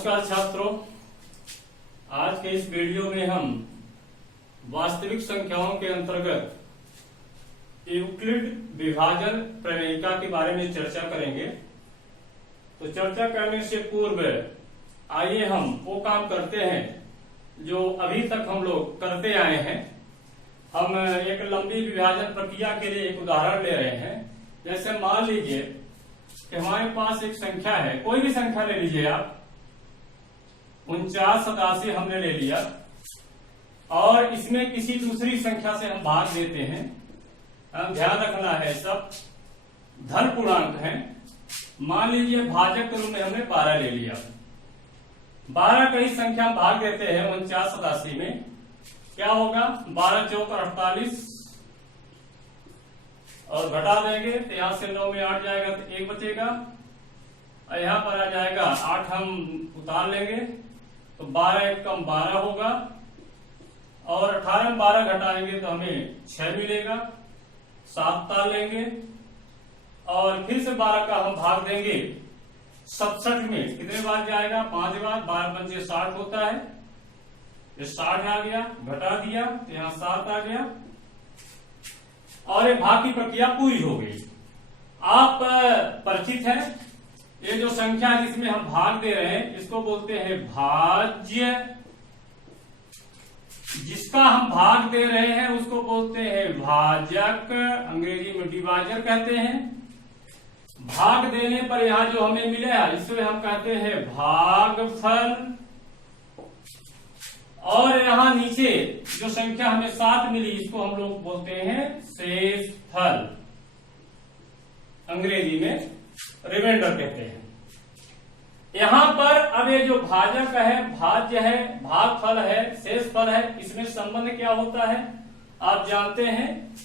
नमस्कार छात्रों, आज के इस वीडियो में हम वास्तविक संख्याओं के अंतर्गत यूक्लिड विभाजन प्रमेयिका के बारे में चर्चा करेंगे। तो चर्चा करने से पूर्व आइए हम वो काम करते हैं जो अभी तक हम लोग करते आए हैं। हम एक लंबी विभाजन प्रक्रिया के लिए एक उदाहरण ले रहे हैं। जैसे मान लीजिए कि हमारे पास एक संख्या है, कोई भी संख्या ले लीजिए आप, 49 87 हमने ले लिया और इसमें किसी दूसरी संख्या से हम भाग देते हैं। ध्यान रखना है सब धन पूर्णांक हैं। मान लीजिए भाजक के रूप में हमने 12 ले लिया। 12 कई संख्या हम भाग देते हैं 49 87 में, क्या होगा? 12 चौक 48 और घटा देंगे तो यहां से 9 में 8 जाएगा तो 1 बचेगा और यहां पर आ जाएगा 8 हम उतार लेंगे तो 12 एक कम 12 होगा और 18 में 12 घटाएंगे तो हमें 6 मिलेगा। 7 ताल लेंगे और फिर से 12 का हम भाग देंगे 67 में, कितने बार जाएगा? 5 बार। 12 पंचे 60 होता है, ये 60 आ गया, घटा दिया तो यहां 7 आ गया और ये भाग की प्रक्रिया पूरी हो गई। आप परिचित हैं, ये जो संख्या जिसमें हम भाग दे रहे हैं इसको बोलते हैं भाज्य। जिसका हम भाग दे रहे हैं उसको बोलते हैं भाजक, अंग्रेजी में डिवाइजर कहते हैं। भाग देने पर यहां जो हमें मिला इसमें हम कहते हैं भागफल। और यहां नीचे जो संख्या हमें 7 मिली इसको हम लोग बोलते हैं शेषफल, अंग्रेजी में रिमाइंडर कहते हैं। यहां पर अब ये जो भाजक है, भाज्य है, भागफल है, शेषफल है, इसमें संबंध क्या होता है आप जानते हैं।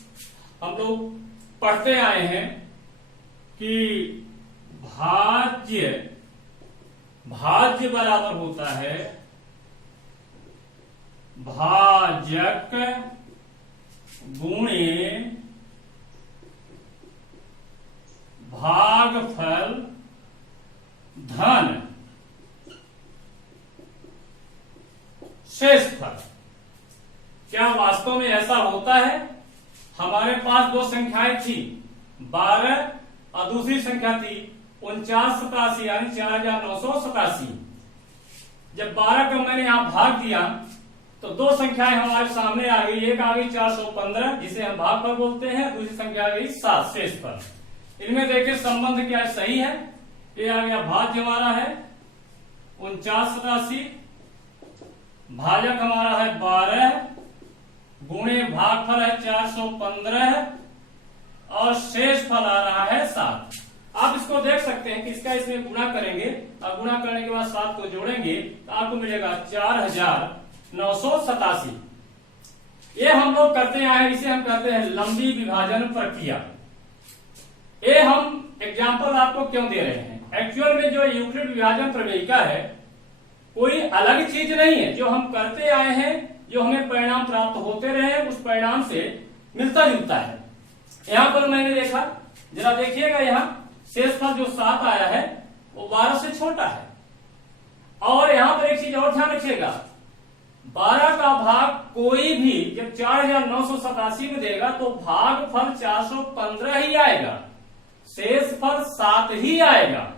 हम लोग पढ़ते आए हैं कि भाज्य बराबर होता है भाजक गुणे भागफल धन शेषफल। क्या वास्तव में ऐसा होता है? हमारे पास दो संख्याएं थी, 12 और दूसरी संख्या थी 49 87 यानी 4987। जब 12 का मैंने यहां भाग दिया तो दो संख्याएं हमारे सामने आ गई। एक आ गई 415 जिसे हम भागफल बोलते हैं, दूसरी संख्या आ गई 7 शेषफल। इनमें देखिए संबंध क्या है? सही है। ये आ गया भाज्य हमारा है 49 87, भाजक हमारा है 12 गुणे भागफल है 415 और शेषफल आ रहा है 7। आप इसको देख सकते हैं कि इसका इसमें गुणा करेंगे और गुणा करने के बाद 7 को जोड़ेंगे तो आपको मिलेगा 4987। ये हम लोग करते आए, इसे हम कहते हैं लंबी विभाजन प्रक्रिया। ये हम एग्जाम्पल आपको क्यों दे रहे हैं? एक्चुअल में जो यूक्लिड विभाजन प्रमेयिका है कोई अलग चीज नहीं है, जो हम करते आए हैं, जो हमें परिणाम प्राप्त होते रहे उस परिणाम से मिलता जुलता है। यहां पर मैंने देखा, जरा देखिएगा, यहाँ शेषफल जो 7 आया है वो 12 से छोटा है। और यहां पर एक चीज और ध्यान रखिएगा, 12 का भाग कोई भी जब 4987 में देगा तो भागफल 415 ही आएगा, शेषफल 7 ही आएगा।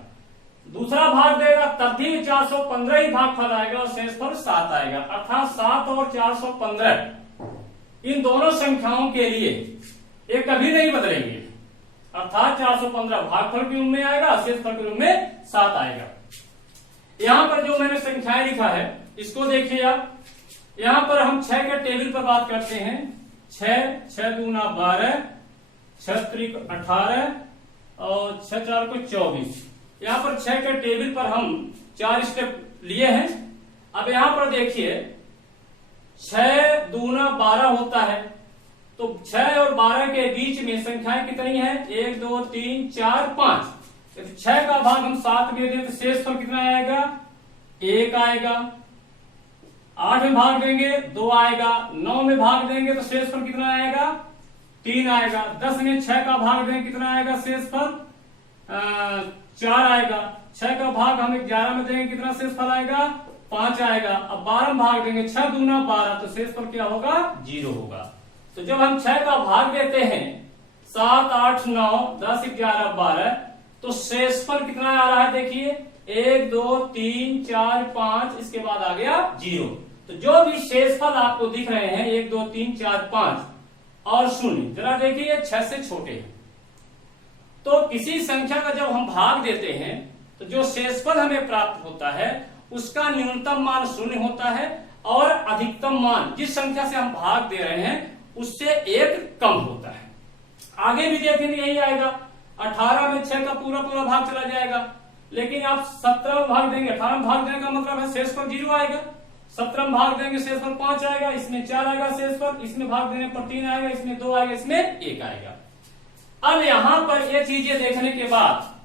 दूसरा भाग देगा तब भी 415 ही भागफल आएगा और शेषफल 7 आएगा। अर्थात 7 और 415 इन दोनों संख्याओं के लिए ये कभी नहीं बदलेंगे। अर्थात 415 भागफल के रूप में आएगा, शेषफल के रूप में 7 आएगा। यहां पर जो मैंने संख्याएं लिखा है इसको देखिए आप। यहां पर हम 6 के टेबल पर बात करते हैं। 6 दूना 12, 6 त्रिक 18 और 6 4 को 24। यहां पर 6 के टेबल पर हम 4 स्टेप लिए हैं। अब यहां पर देखिए 6 दूना 12 होता है तो 6 और 12 के बीच में संख्याएं कितनी है? 1 2 3 4 5। 6 का भाग हम 7 में दें तो शेषफल कितना आएगा? 1 आएगा। 8 में भाग देंगे 2 आएगा। 9 में भाग देंगे तो शेषफल कितना आएगा? 3 आएगा। 10 में 6 का भाग देंगे कितना आएगा शेषफल? 4 आएगा। 6 का भाग हम 11 में देंगे, कितना शेषफल आएगा? 5 आएगा। अब 12 में भाग देंगे, 6 दूना 12, तो शेषफल क्या होगा? 0 होगा। तो जब हम 6 का भाग देते हैं 7, 8, 9, 10, 11, 12, तो शेषफल कितना आ रहा है? देखिए 1, 2, 3, 4, 5, इसके बाद आ गया 0। तो जो भी शेषफल आपको दिख रहे हैं 1, 2, 3, 4, 5 और 0, जरा देखिए 6 से छोटे हैं। तो किसी संख्या का जब हम भाग देते हैं तो जो शेषफल हमें प्राप्त होता है उसका न्यूनतम मान 0 होता है और अधिकतम मान जिस संख्या से हम भाग दे रहे हैं उससे 1 कम होता है। आगे भी देखेंगे यही आएगा। 18 में 6 का पूरा भाग चला जाएगा, लेकिन आप 17 में भाग देंगे, 18 में भाग देने का मतलब है शेषफल 0 आएगा। 17 में भाग देंगे शेषफल 5 आएगा, इसमें 4 आएगा शेषफल, इसमें भाग देने पर 3 आएगा, इसमें 2 आएगा, इसमें 1 आएगा। अब यहां पर ये चीजें देखने के बाद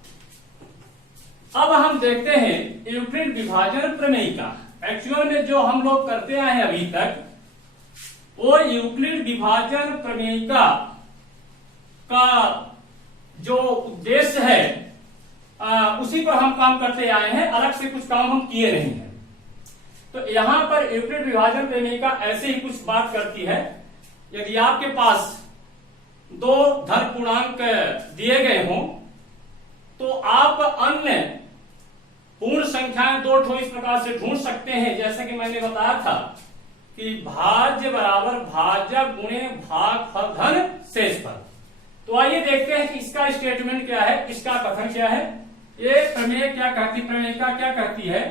अब हम देखते हैं यूक्लिड विभाजन प्रमेय का। एक्चुअल में जो हम लोग करते आए हैं अभी तक वो यूक्लिड विभाजन प्रमेय का जो उद्देश्य है उसी पर हम काम करते आए हैं, अलग से कुछ काम हम किए नहीं हैं। तो यहां पर यूक्लिड विभाजन प्रमेय का ऐसे ही कुछ बात करती है। यदि आपके पास 2 धन पूर्णांक दिए गए हों तो आप अन्य पूर्ण संख्याएं 2 ठो इस प्रकार से ढूंढ सकते हैं, जैसे कि मैंने बताया था कि भाज्य बराबर भाजक गुणे भागफल धन शेषफल। तो आइए देखते हैं कि इसका स्टेटमेंट क्या है, इसका कथन क्या है। ये प्रमेय क्या कहती, प्रमेयिका क्या कहती है?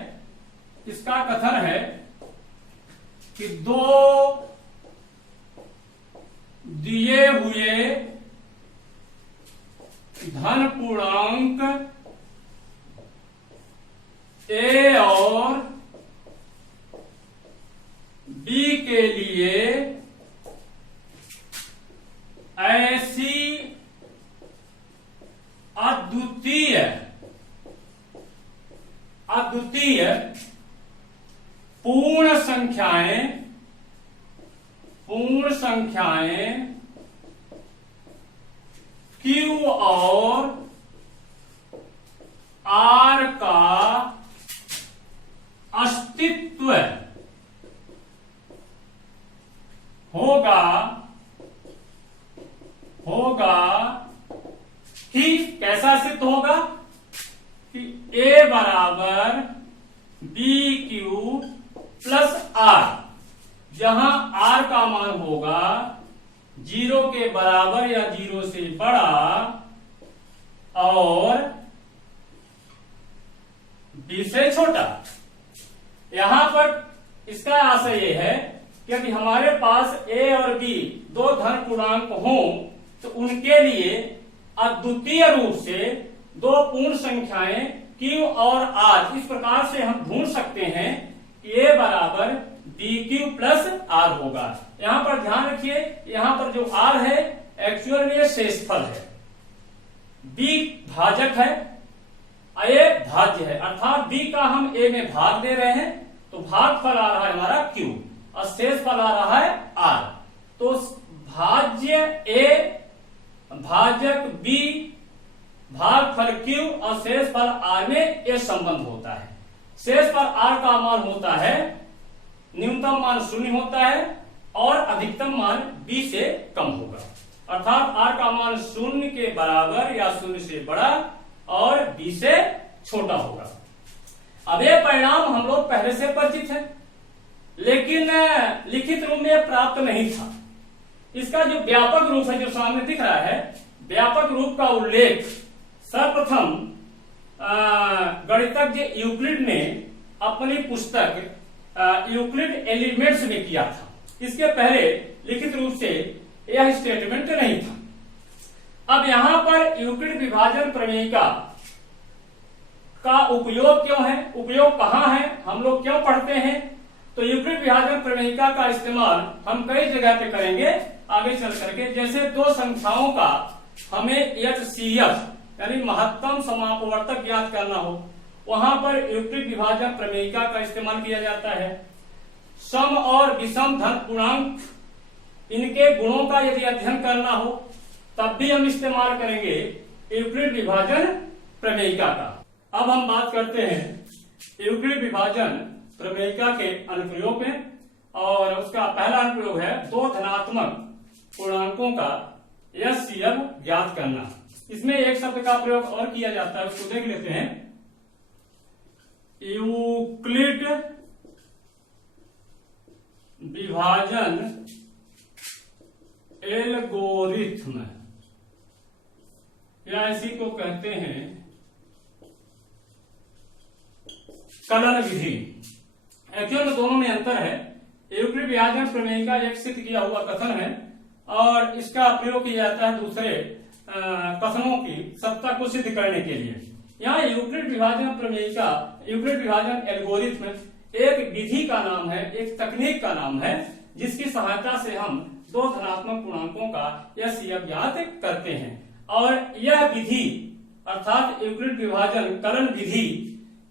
इसका कथन है कि 2 दिए हुए धन पूर्णांक ए और बी के लिए ऐसी अद्वितीय पूर्ण संख्याएं Q और R का अस्तित्व होगा कि कैसा सिद्ध होगा कि A बराबर BQ प्लस R, जहां R का मान होगा 0 के बराबर या 0 से बड़ा और B से छोटा। यहां पर इसका आशय यह है कि यदि हमारे पास A और B 2 धन पूर्णांक हों तो उनके लिए अद्वितीय रूप से 2 पूर्ण संख्याएं Q और R इस प्रकार से हम ढूंढ सकते हैं कि A बराबर BQ प्लस R होगा। यहां पर ध्यान रखिए, यहां पर जो R है एक्चुअल में शेषफल है, B भाजक है, A भाज्य है, अर्थात B का हम A में भाग दे रहे हैं तो भागफल आ रहा है हमारा Q और शेषफल आ रहा है R। तो भाज्य A भाजक B भागफल Q और शेषफल R में ये संबंध होता है। शेषफल R का मान होता है, न्यूनतम मान 0 होता है और अधिकतम मान B से कम होगा, अर्थात R का मान 0 के बराबर या 0 से बड़ा और B से छोटा होगा। अब ये परिणाम हम लोग पहले से परिचित हैं, लेकिन लिखित रूप में प्राप्त नहीं था। इसका जो व्यापक रूप है जो सामने दिख रहा है, व्यापक रूप का उल्लेख सर्वप्रथम गणितज्ञ यूक्लिड ने अपनी पुस्तक यूक्लिड एलिमेंट्स में किया था। इसके पहले लिखित रूप से यह स्टेटमेंट नहीं था। अब यहां पर यूक्लिड विभाजन प्रमेयिका का उपयोग क्यों है, उपयोग कहां है, हम लोग क्यों पढ़ते हैं? तो यूक्लिड विभाजन प्रमेयिका का इस्तेमाल हम कई जगह पे करेंगे आगे चल करके। जैसे 2 संख्याओं का हमें HCF यानी महत्तम समापवर्तक ज्ञात करना हो, वहां पर यूक्लिड विभाजन प्रमेयिका का इस्तेमाल किया जाता है। सम और विषम धन पूर्णांक इनके गुणों का यदि अध्ययन करना हो तब भी हम इस्तेमाल करेंगे यूक्लिड विभाजन प्रमेयिका का। अब हम बात करते हैं यूक्लिड विभाजन प्रमेयिका के अनुप्रयोग में, और उसका पहला अनुप्रयोग है दो धनात्मक पूर्णांकों का एचसीएफ ज्ञात करना। इसमें एक शब्द का प्रयोग और किया जाता है, उसको देख लेते हैं। यूक्लिड विभाजन एल्गोरिथ्म, या इसी को कहते हैं कलन विधि। एक्चुअल में दोनों में अंतर है। यूक्लिड विभाजन प्रमेयिका एक सिद्ध किया हुआ कथन है, और इसका प्रयोग किया जाता है दूसरे कथनों की सत्ता को सिद्ध करने के लिए। यहाँ यूक्लिड विभाजन प्रमेयिका, यूक्लिड विभाजन एल्गोरिथ्म एक विधि का नाम है, एक तकनीक का नाम है, जिसकी सहायता से हम दो धनात्मक पूर्णांकों का एचसीएफ ज्ञात करते हैं। और यह विधि अर्थात यूक्लिड विभाजन कलन विधि,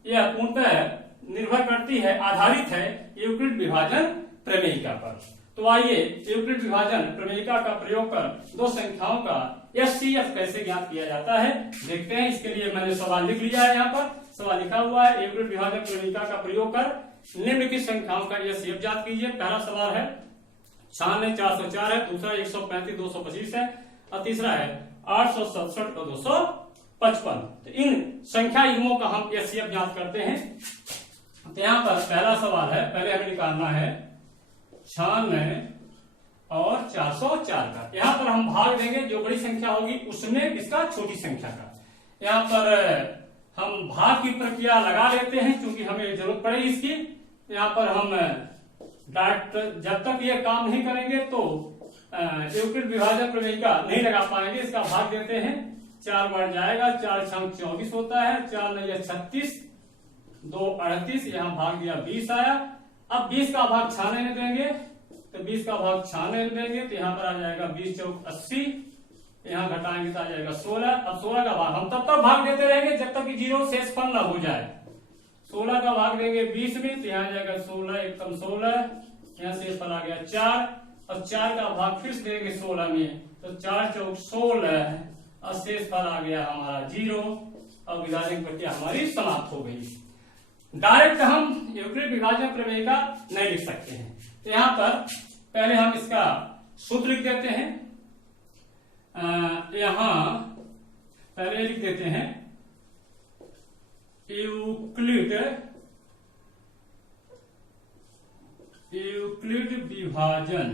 यह पूर्णतः निर्भर करती है, आधारित है यूक्लिड विभाजन प्रमेयिका पर। तो आइए यूक्लिड विभाजन प्रमेयिका का प्रयोग कर दो संख्याओं का एचसीएफ कैसे ज्ञात किया जाता है देखते हैं। इसके लिए मैंने सवाल लिख लिया है। यहाँ पर सवाल लिखा हुआ है, यूक्लिड विभाजन प्रमेयिका का प्रयोग कर निम्नलिखित संख्याओं का एचसीएफ ज्ञात कीजिए। पहला सवाल है 96 404 है, दूसरा 135 225 है, और तीसरा है 867 और 255। तो इन संख्या युग्मों का हम एचसीएफ ज्ञात करते हैं। तो यहाँ पर पहला सवाल है, पहले हमें निकालना है 96 और 404 का। यहाँ पर हम भाग देंगे, जो बड़ी संख्या होगी उसमें किसका, छोटी संख्या का। यहाँ पर हम भाग की प्रक्रिया लगा लेते हैं, क्योंकि हमें जरूरत पड़ेगी इसकी। यहाँ पर हम जब तक ये काम नहीं करेंगे तो यूक्लिड विभाजन प्रमेयिका नहीं लगा पाएंगे। इसका भाग देते हैं, 4 बार जाएगा, 4 छंग 24 होता है, 4 9 36, 2 38, यहाँ भाग दिया 20 आया। अब 20 का भाग 96 में देंगे, तो 20 का भाग 96 में देंगे, तो यहाँ पर आ जाएगा 20 चौक 80, यहाँ घटाएंगे तो आ जाएगा 16। अब 16 का भाग हम तब तक भाग देते रहेंगे जब तक कि 0 शेषफल न हो जाए। 16 का भाग देंगे 20 में, तो यहाँ आ जाएगा 16 एकम 16, यहाँ शेषफल आ गया 4, और 4 का भाग फिर से देंगे 16 में, तो 4 चौक 16, और शेषफल आ गया हमारा 0, और विभाजन प्रक्रिया हमारी समाप्त हो गई। डायरेक्ट हम यूक्लिड विभाजन प्रमेयिका नहीं लिख सकते हैं। तो यहाँ पर पहले हम इसका सूत्र लिख देते हैं। यहाँ पहले लिख देते हैं यूक्लिड विभाजन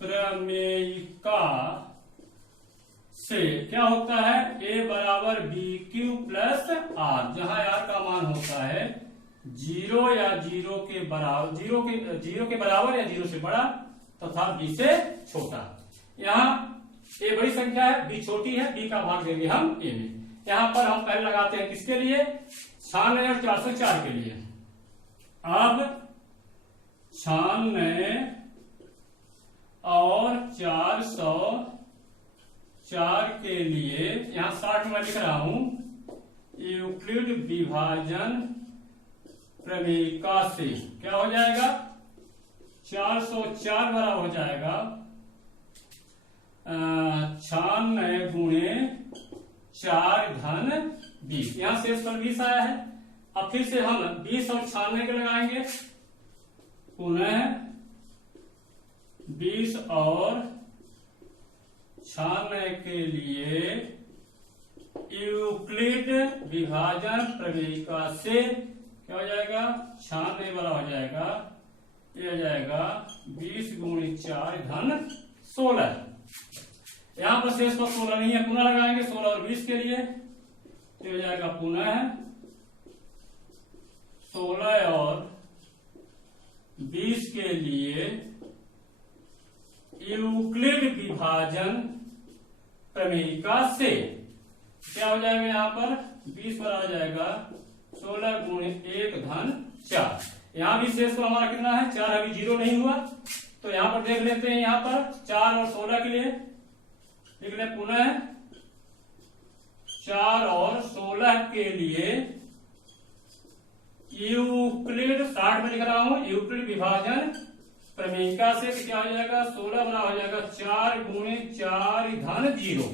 प्रमेयिका से क्या होता है, a बराबर BQ प्लस R, जहां R का मान होता है 0 या 0 के बराबर, 0 के बराबर या 0 से बड़ा तथा B से छोटा। यहाँ a बड़ी संख्या है, B छोटी है, B का भाग देंगे हम a में। यहाँ पर हम पहले लगाते हैं किसके लिए, 96 और 404 के लिए। अब 96 और 404 के लिए यहाँ 60 में लिख रहा हूं, यूक्लिड विभाजन प्रमेयिका से क्या हो जाएगा, 404 बराबर हो जाएगा 96 गुणे 4 धन 20। यहाँ शेषफल 20 आया है। अब फिर से हम 20 और 96 के लगाएंगे, पुनः 20 और 96 के लिए यूक्लिड विभाजन प्रमेयिका से क्या हो जाएगा, 96 वाला हो जाएगा, ये हो जाएगा 20 गुणे 4 धन 16। यहाँ पर शेष पर 16 नहीं है, पुनः लगाएंगे 16 और 20 के लिए, तो हो जाएगा पुनः 16 और 20 के लिए यूक्लिड विभाजन प्रमेयिका से क्या हो जाएगा, यहाँ पर 20 पर आ जाएगा 16 गुणे 1 धन 4। यहाँ भी शेष पर हमारा कितना है, 4, अभी 0 नहीं हुआ, तो यहाँ पर देख लेते हैं। यहाँ पर 4 और 16 के लिए लिख ले, पुनः 4 और 16 के लिए यूक्लिड 60 में लिख रहा हूं, यूक्लिड विभाजन प्रमेयिका से क्या हो जाएगा, 16 बना हो जाएगा 4 गुणे 4 धन 0।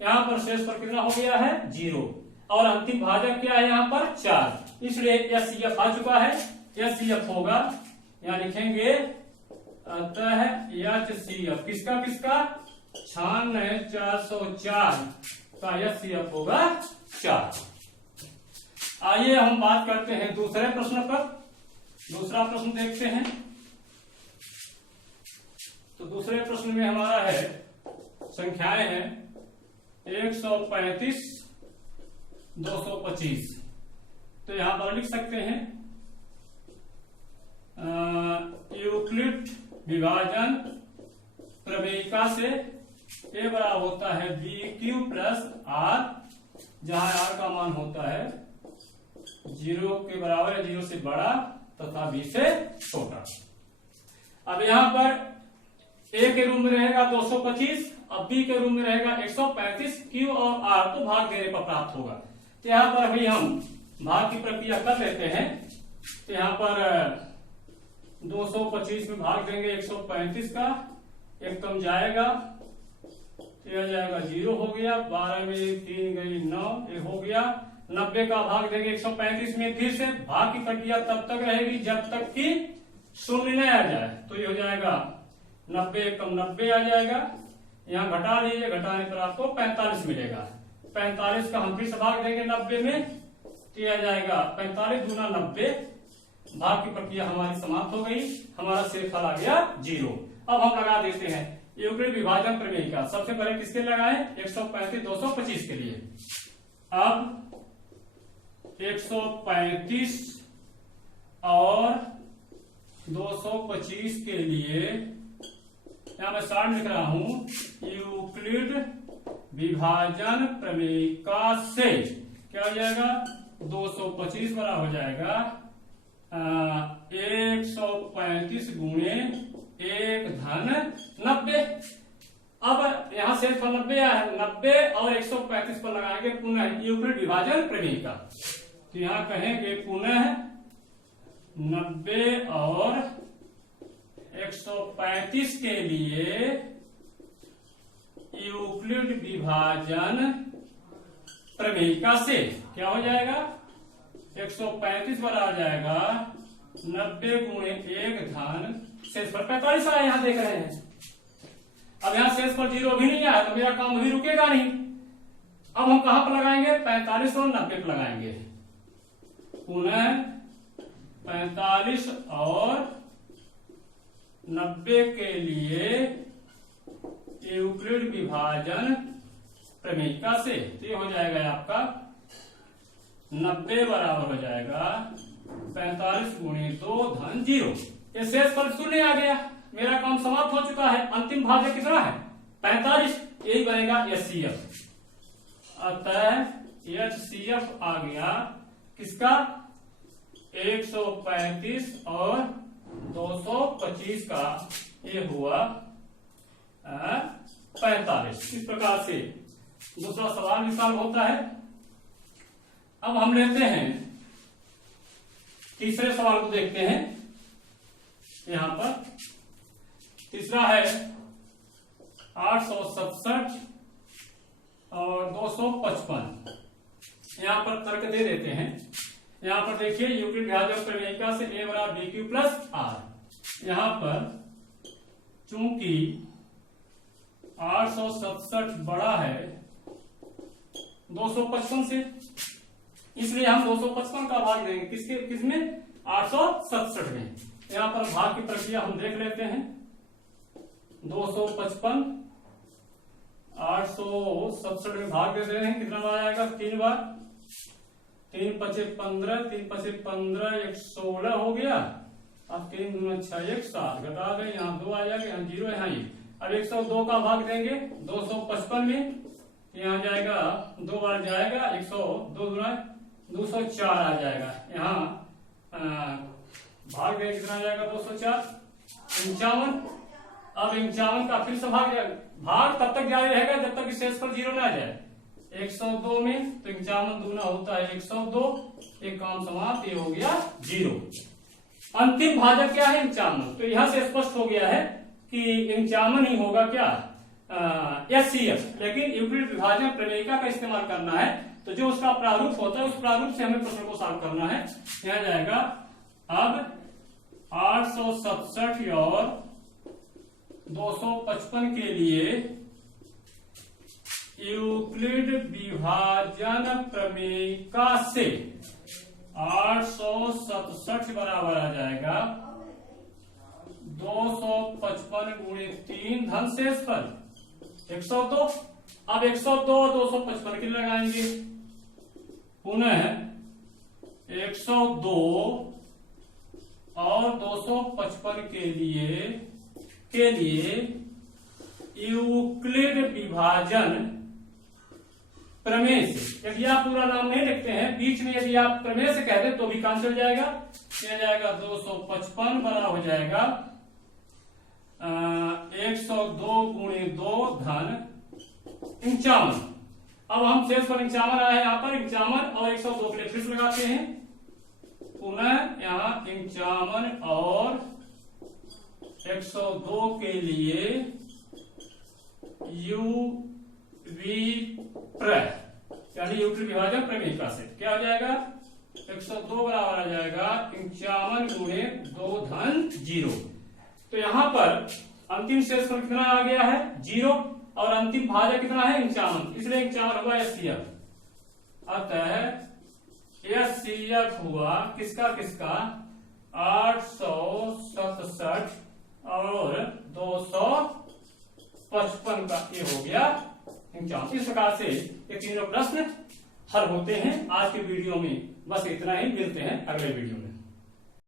यहाँ पर शेष पर कितना हो गया है 0 और अंतिम भाजक क्या है यहाँ पर 4, इसलिए HCF आ चुका है। HCF होगा यहाँ लिखेंगे अतः HCF किसका 96404 का HCF होगा 4। आइए हम बात करते हैं दूसरे प्रश्न पर। दूसरा प्रश्न देखते हैं। तो दूसरे प्रश्न में हमारा है संख्याएं हैं 135 225। तो यहां पर लिख सकते हैं यूक्लिड विभाजन प्रमेयिका से a बराबर होता है BQ प्लस R, जहां R का मान होता है 0 के बराबर है, 0 से बड़ा तथा B से छोटा। अब यहां पर A के रूम में रहेगा 225, अब B के रूम में रहेगा 135, Q और R तो भाग देने पर प्राप्त होगा। तो यहां पर अभी हम भाग की प्रक्रिया कर लेते हैं। तो यहां पर 225 में भाग देंगे 135 का, एक कम जाएगा तो यह जाएगा 0 हो गया, 12 में 3 गई 9, ये हो गया। 90 का भाग देंगे 135 में, फिर से भाग की प्रक्रिया तब तक रहेगी जब तक कि शून्य न आ जाए। तो ये हो जाएगा 90 कम 90 आ जाएगा, यहाँ घटा लीजिए, घटाने पर आपको 45 मिलेगा। 45 का हम फिर से भाग देंगे 90 में, तो यह जाएगा 45 दूना 90। भाग की प्रक्रिया हमारी समाप्त हो गई, हमारा शेषफल आ गया 0। अब हम लगा देते हैं यूक्लिड विभाजन प्रमेयिका। सबसे पहले किसके लगाएं 135 225 के लिए। अब 135 और 225 के लिए यहां मैं 60 लिख रहा हूं। यूक्लिड विभाजन प्रमेयिका से क्या हो जाएगा 225 बराबर हो जाएगा 135 गुणे 1 धन 90। अब यहां से 90 आया है, 90 और 135 पर लगाएंगे पुनः यूक्लिड विभाजन प्रमेयिका। तो यहां कहेंगे पुनः 90 और 135 के लिए यूक्लिड विभाजन प्रमेयिका से क्या हो जाएगा 135 बराबर आ जाएगा 90 गुणे 1 धन शेष पर 45 आया, यहां देख रहे हैं। अब यहां शेष पर 0 भी नहीं आया तो मेरा काम अभी रुकेगा नहीं। अब हम कहां पर लगाएंगे 45 और 90 पर लगाएंगे। पुनः 45 और 90 के लिए यूक्लिड विभाजन प्रमेयिका से ये हो जाएगा आपका 90 बराबर हो जाएगा 45 गुणे 2 धन 0। ये शेष पर शून्य आ गया, मेरा काम समाप्त हो चुका है। अंतिम भाज्य कितना है 45, यही बनेगा HCF। अतः HCF आ गया किसका 135 और 225 का, ये हुआ 45। इस प्रकार से दूसरा सवाल भी सॉल्व होता है। अब हम लेते हैं तीसरे सवाल को, देखते हैं। यहां पर तीसरा है 867 और 255। यहां पर तर्क दे देते हैं। यहां पर देखिए यूक्लिड विभाजन प्रमेयिका से a बराबर BQ प्लस R। यहां पर चूंकि 867 बड़ा है 255 से, इसलिए हम 255 का भाग देंगे किसमें 867 में। यहां पर भाग की प्रक्रिया हम देख लेते हैं। 255 867 में भाग दे रहे हैं, कितना बार आएगा 3 बार, 3 पचे 15, 3 पचे 15, 1 16 हो गया। अब 3 दूना 6 1 7, घटा दें, यहाँ 2 आ जाएगा, यहाँ 0, यहाँ 1। अब 102 का भाग देंगे 255 में, यहाँ जाएगा 2 बार जाएगा, 102 दूना 204 आ जाएगा। यहाँ भाग देंगे कितना आ जाएगा 204, 55। अब 55 का फिर से भाग तब तक जारी रहेगा जब तक शेष पर 0 ना आ जाए। 102 में तो 55 दूना होता है 102, एक काम समाप्त, ये हो गया 0। अंतिम भाजक क्या है 55। तो यहां से स्पष्ट हो गया है कि 55 ही होगा क्या HCF, लेकिन यूक्लिड विभाजन प्रमेयिका का इस्तेमाल करना है तो जो उसका प्रारूप होता है उस प्रारूप से हमें प्रश्न को सॉल्व करना है। यहाँ जाएगा अब 867 और 255 के लिए यूक्लिड विभाजन प्रमेयिका से 867 बराबर आ जाएगा 255 गुणे 3 धन शेषफल 102। अब 102 और 255 के लिए लगाएंगे, पुनः 102 और 255 के लिए यूक्लिड विभाजन प्रमेय से, यदि आप पूरा नाम नहीं लिखते हैं, बीच में यदि आप प्रमेय से कहते तो भी काम चल जाएगा। यह जाएगा 255 बड़ा हो जाएगा 102 गुणे 2 धन 55। अब हम शेष पर 55 आया है, यहाँ पर 55 और 102 के लिए फिर से लगाते हैं, पुनः यहाँ 55 और 102 के लिए यानी यूक्लिड विभाजन प्रमेयिका से क्या हो जाएगा 102 बराबर आ जाएगा 55 गुणे 2 धन 0। तो यहाँ पर अंतिम शेषफल कितना आ गया है 0 और अंतिम भाजक कितना है 55, इसलिए 55 हुआ HCF। अतः HCF हुआ किसका 867 और 255 का ये हो गया 55। इस प्रकार से ये तीनों प्रश्न हल होते हैं। आज के वीडियो में बस इतना ही, मिलते हैं अगले वीडियो में।